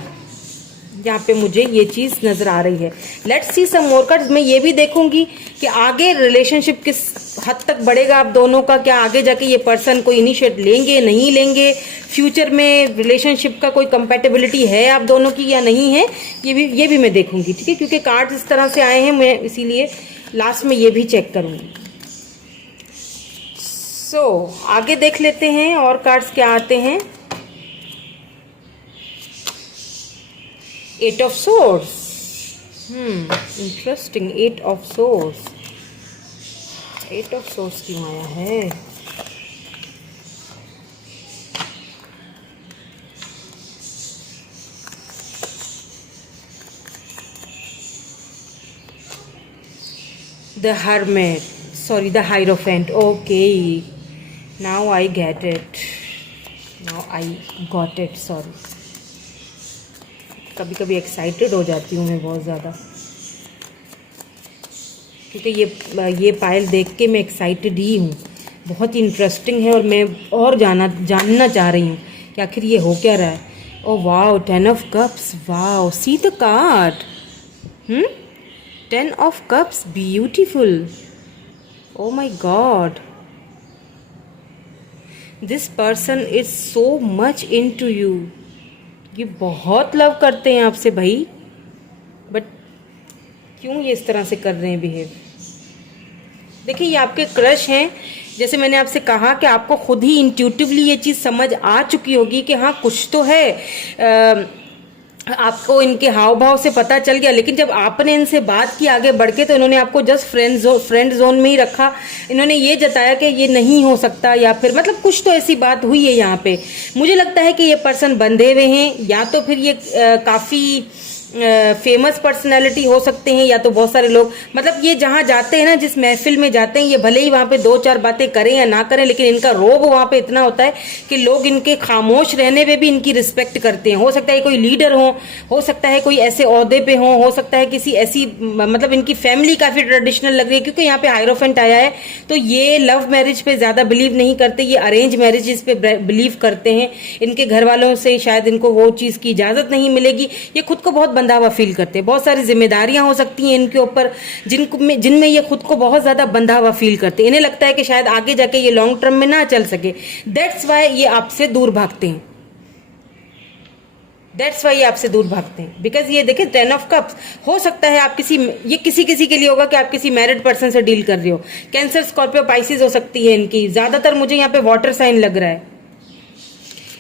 यहाँ पे मुझे ये चीज नजर आ रही है। Let's see some more cards. मैं ये भी देखूंगी कि आगे रिलेशनशिप किस हद तक बढ़ेगा आप दोनों का, क्या आगे जाके ये पर्सन कोई इनिशिएट लेंगे नहीं लेंगे, फ्यूचर में रिलेशनशिप का कोई कंपैटिबिलिटी है आप दोनों की या नहीं है, ये भी मैं देखूंगी, ठीक है, क्योंकि कार्ड्स इस तरह से आए हैं, मैं इसीलिए लास्ट में ये भी चेक करूंगी। सो आगे देख लेते हैं और कार्ड्स क्या आते हैं। 8 of source, interesting. 8 of source, 8 of source क्यों आया है? The hermit, sorry the hierophant. Okay, now I get it, now I got it. Sorry, कभी कभी एक्साइटेड हो जाती हूँ मैं बहुत ज़्यादा, क्योंकि ये पायल देख के मैं एक्साइटेड ही हूँ, बहुत ही इंटरेस्टिंग है और मैं और जानना चाह रही हूँ कि आखिर ये हो क्या रहा है। Oh wow, 10 of cups, wow, see the card. 10 of cups, beautiful. Oh my god, this person is so much into you. ये बहुत लव करते हैं आपसे भाई, बट क्यों ये इस तरह से कर रहे हैं बिहेव? देखिए ये आपके क्रश हैं, जैसे मैंने आपसे कहा कि आपको खुद ही इंट्यूटिवली ये चीज़ समझ आ चुकी होगी कि हाँ कुछ तो है, आपको इनके हाव भाव से पता चल गया। लेकिन जब आपने इनसे बात की आगे बढ़ के, तो इन्होंने आपको जस्ट फ्रेंड जोन में ही रखा। इन्होंने ये जताया कि ये नहीं हो सकता, या फिर मतलब कुछ तो ऐसी बात हुई है यहाँ पे। मुझे लगता है कि ये पर्सन बंधे हुए हैं, या तो फिर ये काफ़ी फेमस पर्सनैलिटी हो सकते हैं, या तो बहुत सारे लोग, मतलब ये जहाँ जाते हैं ना, जिस महफिल में जाते हैं, ये भले ही वहाँ पे 2-4 बातें करें या ना करें, लेकिन इनका रोब वहाँ पे इतना होता है कि लोग इनके खामोश रहने पे भी इनकी रिस्पेक्ट करते हैं। हो सकता है कोई लीडर हो सकता है कोई ऐसे ओहदे पे हो सकता है किसी ऐसी, मतलब इनकी फैमिली काफ़ी ट्रेडिशनल लग रही है, क्योंकि यहाँ पे हायरोफेंट आया है। तो ये लव मैरिज पे ज़्यादा बिलीव नहीं करते, ये अरेंज मैरिजेस पे बिलीव करते हैं। इनके घर वालों से शायद इनको वो चीज़ की इजाज़त नहीं मिलेगी, ये खुद को बहुत बंधा हुआ फील करते हैं। बहुत सारी जिम्मेदारियां हो सकती हैं इनके ऊपर, जिनमें ये खुद को बहुत ज्यादा बंधा हुआ फील करते हैं। इन्हें लगता है कि शायद आगे जाके ये लॉन्ग टर्म में ना चल सके, दैट्स वाई ये आपसे दूर भागते हैं। दैट्स वाई आपसे दूर भागते हैं, बिकॉज ये देखें 10 ऑफ कप्स। हो सकता है आप ये किसी के लिए होगा कि आप किसी मैरिड पर्सन से डील कर रहे हो। कैंसर, स्कॉर्पियो, पाइसिस हो सकती है इनकी, ज्यादातर मुझे यहाँ पे वाटर साइन लग रहा है।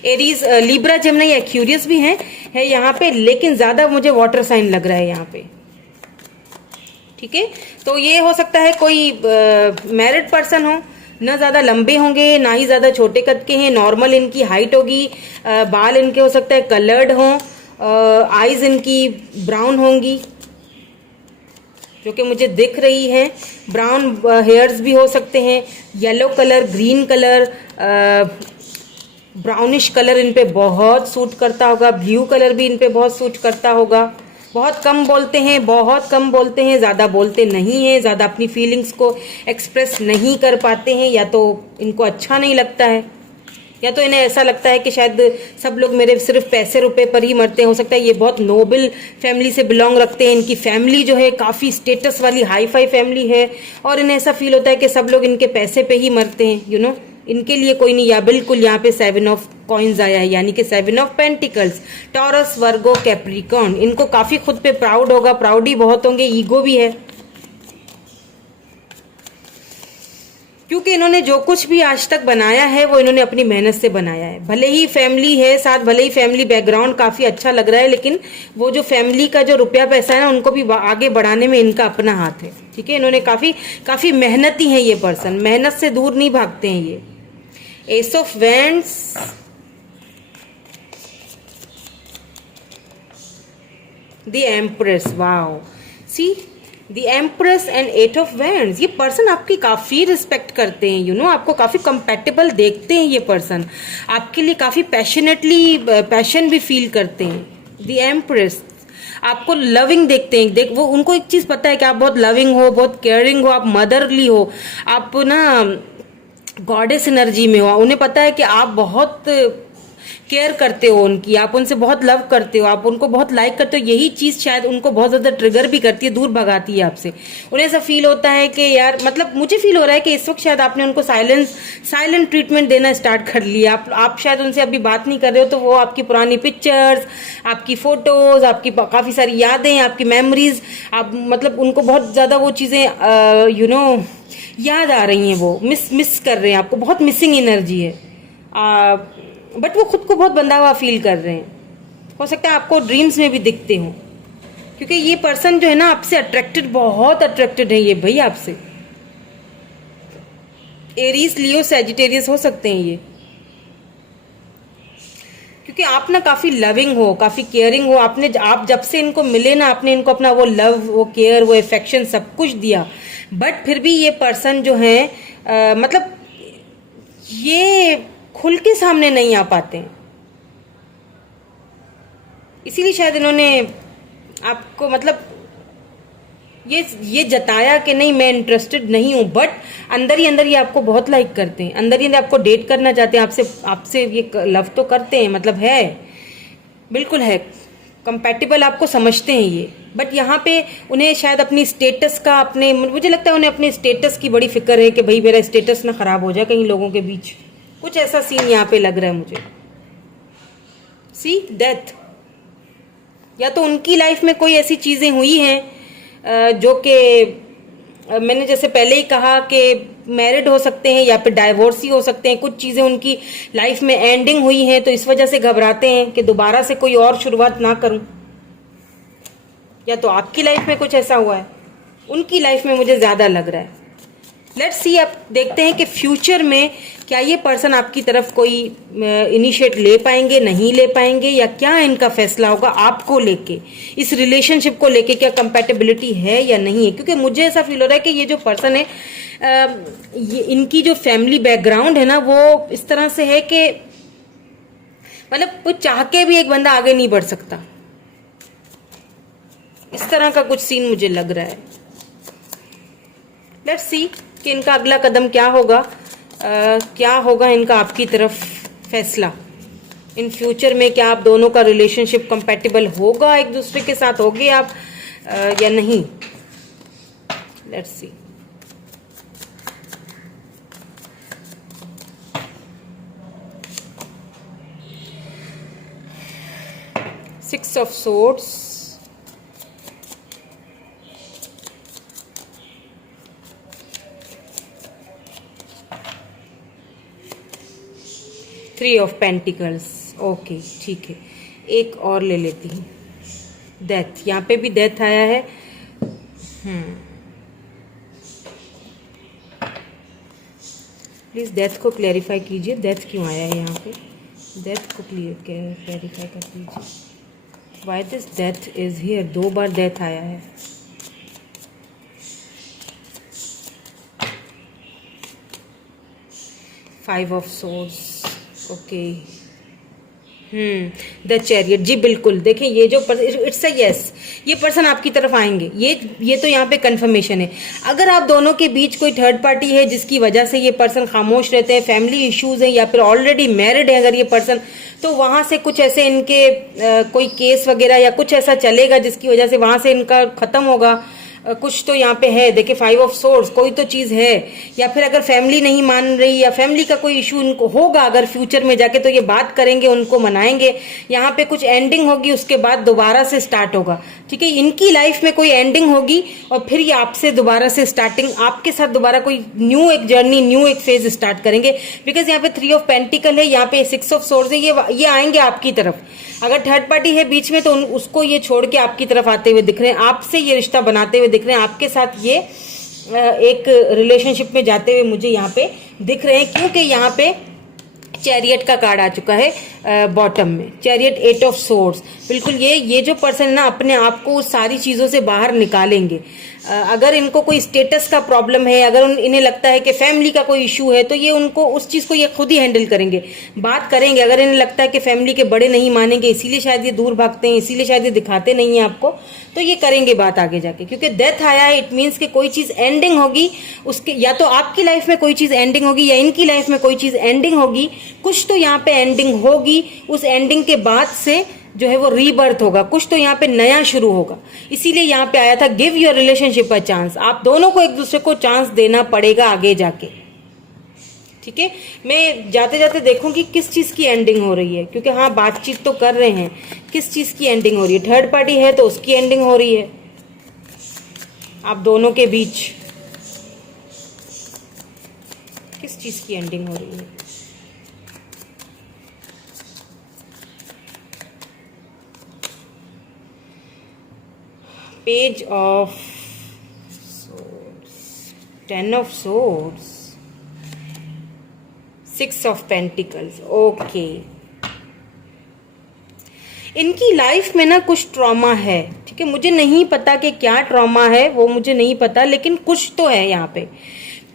एरीज, लिब्रा, जेमिनी, एक्वेरियस भी है यहाँ पे, लेकिन ज्यादा मुझे वाटर साइन लग रहा है यहाँ पे, ठीक है। तो ये हो सकता है कोई मैरिड पर्सन हो, ना ज्यादा लंबे होंगे ना ही ज्यादा छोटे कद के हैं, नॉर्मल इनकी हाइट होगी, बाल इनके हो सकता है कलर्ड हो, आईज इनकी ब्राउन होंगी जो कि मुझे दिख रही है, ब्राउन हेयर्स भी हो सकते हैं, yellow colour, green colour, brownish colour इन पे बहुत सूट करता होगा, ब्लू कलर भी इन पे बहुत सूट करता होगा। बहुत कम बोलते हैं, ज़्यादा बोलते नहीं हैं, ज़्यादा अपनी फीलिंग्स को एक्सप्रेस नहीं कर पाते हैं, या तो इनको अच्छा नहीं लगता है, या तो इन्हें ऐसा लगता है कि शायद सब लोग मेरे सिर्फ पैसे रुपए पर ही मरते हैं। हो सकता है ये बहुत नोबल फैमिली से बिलोंग रखते हैं, इनकी फैमिली जो है काफ़ी स्टेटस वाली हाई फाई फैमिली है, और इन्हें ऐसा फील होता है कि सब लोग इनके पैसे पे ही मरते हैं, यू नो। इनके लिए कोई नहीं। या बिल्कुल यहाँ पे 7 ऑफ कॉइन्स आया है, यानी कि 7 of pentacles, taurus, Virgo, Capricorn. इनको काफ़ी खुद पे प्राउड होगा, प्राउड ही बहुत होंगे, ईगो भी है, क्योंकि इन्होंने जो कुछ भी आज तक बनाया है वो इन्होंने अपनी मेहनत से बनाया है। भले ही फैमिली है साथ, भले ही फैमिली बैकग्राउंड काफ़ी अच्छा लग रहा है, लेकिन वो जो फैमिली का जो रुपया पैसा है ना, उनको भी आगे बढ़ाने में इनका अपना हाथ है, ठीक है। इन्होंने काफ़ी मेहनती हैं ये पर्सन, मेहनत से दूर नहीं भागते हैं ये। S of wands, the empress, wow, see the empress and 8 of wands. ये पर्सन आपकी काफ़ी रिस्पेक्ट करते हैं, यू नो, आपको काफ़ी कंपैटिबल देखते हैं ये पर्सन, आपके लिए काफ़ी पैशनेटली पैशन भी फील करते हैं। द एम्प्रेस आपको लविंग देखते हैं, वो उनको एक चीज़ पता है कि आप बहुत लविंग हो, बहुत केयरिंग हो, आप मदरली हो, आप ना गॉडेस एनर्जी में हो। उन्हें पता है कि आप बहुत केयर करते हो उनकी, आप उनसे बहुत लव करते हो, आप उनको बहुत लाइक करते हो। यही चीज़ शायद उनको बहुत ज़्यादा ट्रिगर भी करती है, दूर भगाती है आपसे। उन्हें ऐसा फील होता है कि यार, मतलब मुझे फील हो रहा है कि इस वक्त शायद आपने उनको साइलेंट ट्रीटमेंट देना स्टार्ट कर लिया। आप शायद उनसे अभी बात नहीं कर रहे हो, तो वो आपकी पुरानी पिक्चर्स, आपकी फ़ोटोज़, आपकी काफ़ी सारी यादें, आपकी मेमोरीज, आप मतलब उनको बहुत ज़्यादा वो चीज़ें यू नो याद आ रही हैं, वो मिस कर रहे हैं आपको, बहुत मिसिंग एनर्जी है। बट वो खुद को बहुत बंधा हुआ फील कर रहे हैं। हो सकता है आपको ड्रीम्स में भी दिखते हों, क्योंकि ये पर्सन जो है ना आपसे अट्रैक्टेड, बहुत अट्रैक्टेड है ये भाई आपसे। एरीज, लियो, सैजिटेरियस हो सकते हैं ये, क्योंकि आप ना काफ़ी लविंग हो, काफ़ी केयरिंग हो। आप जब से इनको मिले ना, आपने इनको अपना वो लव, वो केयर, वो अफेक्शन सब कुछ दिया। बट फिर भी ये पर्सन जो है मतलब ये खुल के सामने नहीं आ पाते हैं, इसीलिए शायद इन्होंने आपको मतलब ये जताया कि नहीं मैं इंटरेस्टेड नहीं हूँ, बट अंदर ही अंदर ये आपको बहुत लाइक करते हैं, अंदर ही अंदर आपको डेट करना चाहते हैं, आपसे ये लव तो करते हैं, मतलब है, बिल्कुल है, कंपैटिबल आपको समझते हैं ये। बट यहाँ पे उन्हें शायद अपनी स्टेटस का, मुझे लगता है उन्हें अपने स्टेटस की बड़ी फिक्र है कि भाई मेरा स्टेटस ना खराब हो जाए कहीं लोगों के बीच। कुछ ऐसा सीन यहाँ पे लग रहा है मुझे। सी डेथ, या तो उनकी लाइफ में कोई ऐसी चीज़ें हुई हैं जो कि मैंने जैसे पहले ही कहा कि मैरिड हो सकते हैं या फिर डाइवोर्स ही हो सकते हैं। कुछ चीज़ें उनकी लाइफ में एंडिंग हुई हैं, तो इस वजह से घबराते हैं कि दोबारा से कोई और शुरुआत ना करूं। या तो आपकी लाइफ में कुछ ऐसा हुआ है, उनकी लाइफ में मुझे ज़्यादा लग रहा है। लेट्स सी, अब देखते हैं कि फ्यूचर में क्या ये पर्सन आपकी तरफ कोई इनिशिएट ले पाएंगे, नहीं ले पाएंगे, या क्या इनका फैसला होगा आपको लेके, इस रिलेशनशिप को लेके, क्या कंपैटिबिलिटी है या नहीं है। क्योंकि मुझे ऐसा फील हो रहा है कि ये जो पर्सन है, ये इनकी जो फैमिली बैकग्राउंड है ना, वो इस तरह से है कि मतलब वो चाह के भी एक बंदा आगे नहीं बढ़ सकता, इस तरह का कुछ सीन मुझे लग रहा है। लेट्स सी कि इनका अगला कदम क्या होगा, क्या होगा इनका आपकी तरफ फैसला इन फ्यूचर में। क्या आप दोनों का रिलेशनशिप कंपैटिबल होगा, एक दूसरे के साथ होगे आप या नहीं। Let's see. Six of swords, three of pentacles. Okay, ठीक है, एक और ले लेती हूँ। डेथ, यहाँ पे भी डेथ आया है। प्लीज डेथ को क्लैरिफाई कीजिए, डेथ क्यों आया है यहाँ पे, डेथ को क्लैरिफाई कर दीजिए। Why this death is here, 2 बार डेथ आया है। Five of swords, okay, the chariot, जी बिल्कुल। देखिए ये जो इट्स अ यस, ये पर्सन आपकी तरफ आएंगे, ये तो यहाँ पे कंफर्मेशन है। अगर आप दोनों के बीच कोई थर्ड पार्टी है जिसकी वजह से ये पर्सन खामोश रहते हैं, फैमिली इश्यूज हैं या फिर ऑलरेडी मैरिड है अगर ये पर्सन, तो वहां से कुछ ऐसे इनके कोई केस वगैरह या कुछ ऐसा चलेगा जिसकी वजह से वहां से इनका खत्म होगा। कुछ तो यहाँ पे है, देखिए 5 ऑफ सोर्ड्स, कोई तो चीज है। या फिर अगर फैमिली नहीं मान रही या फैमिली का कोई इशू इनको होगा अगर फ्यूचर में जाके, तो ये बात करेंगे, उनको मनाएंगे। यहाँ पे कुछ एंडिंग होगी, उसके बाद दोबारा से स्टार्ट होगा। ठीक है, इनकी लाइफ में कोई एंडिंग होगी और फिर ये आपसे दोबारा से स्टार्टिंग, आपके साथ दोबारा कोई न्यू एक जर्नी, न्यू एक फेज स्टार्ट करेंगे। बिकॉज यहाँ पे 3 ऑफ पेंटिकल है, यहाँ पे 6 ऑफ सोर्ड्स है, ये आएंगे आपकी तरफ। अगर थर्ड पार्टी है बीच में तो उसको ये छोड़ के आपकी तरफ आते हुए दिख रहे हैं, आपसे ये रिश्ता बनाते हुए दिख रहे हैं, आपके साथ ये एक रिलेशनशिप में जाते हुए मुझे यहाँ पे दिख रहे हैं। क्योंकि यहाँ पे चैरियट का कार्ड आ चुका है बॉटम में, चैरियट 8 ऑफ सोर्ड्स। बिल्कुल ये जो पर्सन है ना, अपने आप को उस सारी चीजों से बाहर निकालेंगे। अगर इनको कोई स्टेटस का प्रॉब्लम है, अगर इन्हें लगता है कि फैमिली का कोई इशू है, तो ये उनको उस चीज को ये खुद ही हैंडल करेंगे, बात करेंगे। अगर इन्हें लगता है कि फैमिली के बड़े नहीं मानेंगे, इसीलिए शायद ये दूर भागते हैं, इसीलिए शायद ये दिखाते नहीं है आपको, तो ये करेंगे बात आगे जाके। क्योंकि डेथ आया है, इट मीन्स कि कोई चीज एंडिंग होगी उसके, या तो आपकी लाइफ में कोई चीज एंडिंग होगी या इनकी लाइफ में कोई चीज एंडिंग होगी। कुछ तो यहाँ पे एंडिंग होगी, उस एंडिंग के बाद से जो है वो रीबर्थ होगा, कुछ तो यहाँ पे नया शुरू होगा। इसीलिए यहाँ पे आया था give your relationship a chance. आप दोनों को एक दूसरे को चांस देना पड़ेगा आगे जाके। ठीक है, मैं जाते जाते देखूंगी किस चीज की एंडिंग हो रही है, क्योंकि हाँ बातचीत तो कर रहे हैं, किस चीज की एंडिंग हो रही है। थर्ड पार्टी है तो उसकी एंडिंग हो रही है आप दोनों के बीच, किस चीज की एंडिंग हो रही है। Page of swords, 10 of swords, 6 of pentacles. Okay, इनकी लाइफ में ना कुछ ट्रॉमा है। ठीक है, मुझे नहीं पता कि क्या ट्रॉमा है, वो मुझे नहीं पता, लेकिन कुछ तो है यहाँ पे,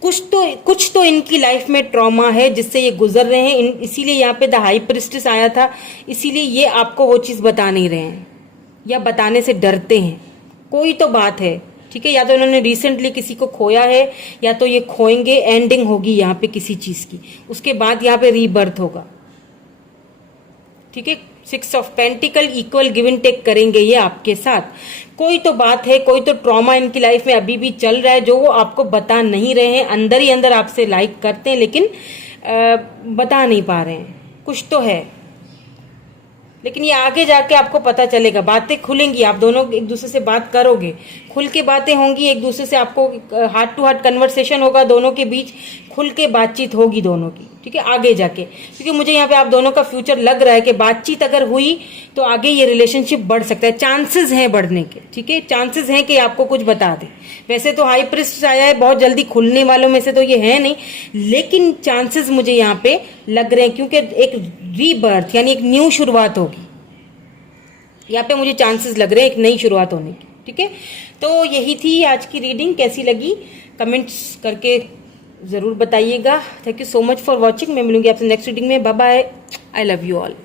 कुछ तो इनकी लाइफ में ट्रॉमा है जिससे ये गुजर रहे हैं। इसीलिए यहाँ पे द हाई प्रिस्टेस आया था, इसीलिए ये आपको वो चीज बता नहीं रहे हैं या बताने से डरते हैं। कोई तो बात है। ठीक है, या तो इन्होंने रिसेंटली किसी को खोया है या तो ये खोएंगे, एंडिंग होगी यहाँ पे किसी चीज की, उसके बाद यहाँ पे रीबर्थ होगा। ठीक है, 6 of pentacle, equal give and take करेंगे ये आपके साथ। कोई तो बात है, कोई तो ट्रॉमा इनकी लाइफ में अभी भी चल रहा है जो वो आपको बता नहीं रहे हैं। अंदर ही अंदर आपसे लाइक करते हैं लेकिन बता नहीं पा रहे हैं, कुछ तो है। लेकिन ये आगे जाके आपको पता चलेगा, बातें खुलेंगी, आप दोनों एक दूसरे से बात करोगे, खुल के बातें होंगी, एक दूसरे से आपको हार्ट टू हार्ट कन्वर्सेशन होगा, दोनों के बीच खुल के बातचीत होगी दोनों की। ठीक है, आगे जाके, क्योंकि मुझे यहाँ पे आप दोनों का फ्यूचर लग रहा है कि बातचीत अगर हुई तो आगे ये रिलेशनशिप बढ़ सकता है, चांसेस हैं बढ़ने के। ठीक है, चांसेस हैं कि आपको कुछ बता दे। वैसे तो हाई प्रिस्ट आया है, बहुत जल्दी खुलने वालों में से तो ये है नहीं, लेकिन चांसेस मुझे यहाँ पे लग रहे हैं, क्योंकि एक रीबर्थ यानी एक न्यू शुरुआत होगी यहाँ पे, मुझे चांसेस लग रहे हैं एक नई शुरुआत होने की। ठीक है, तो यही थी आज की रीडिंग। कैसी लगी कमेंट्स करके जरूर बताइएगा। Thank you so much for watching. मैं मिलूंगी आपसे नेक्स्ट रीडिंग में। Bye bye, I love you all.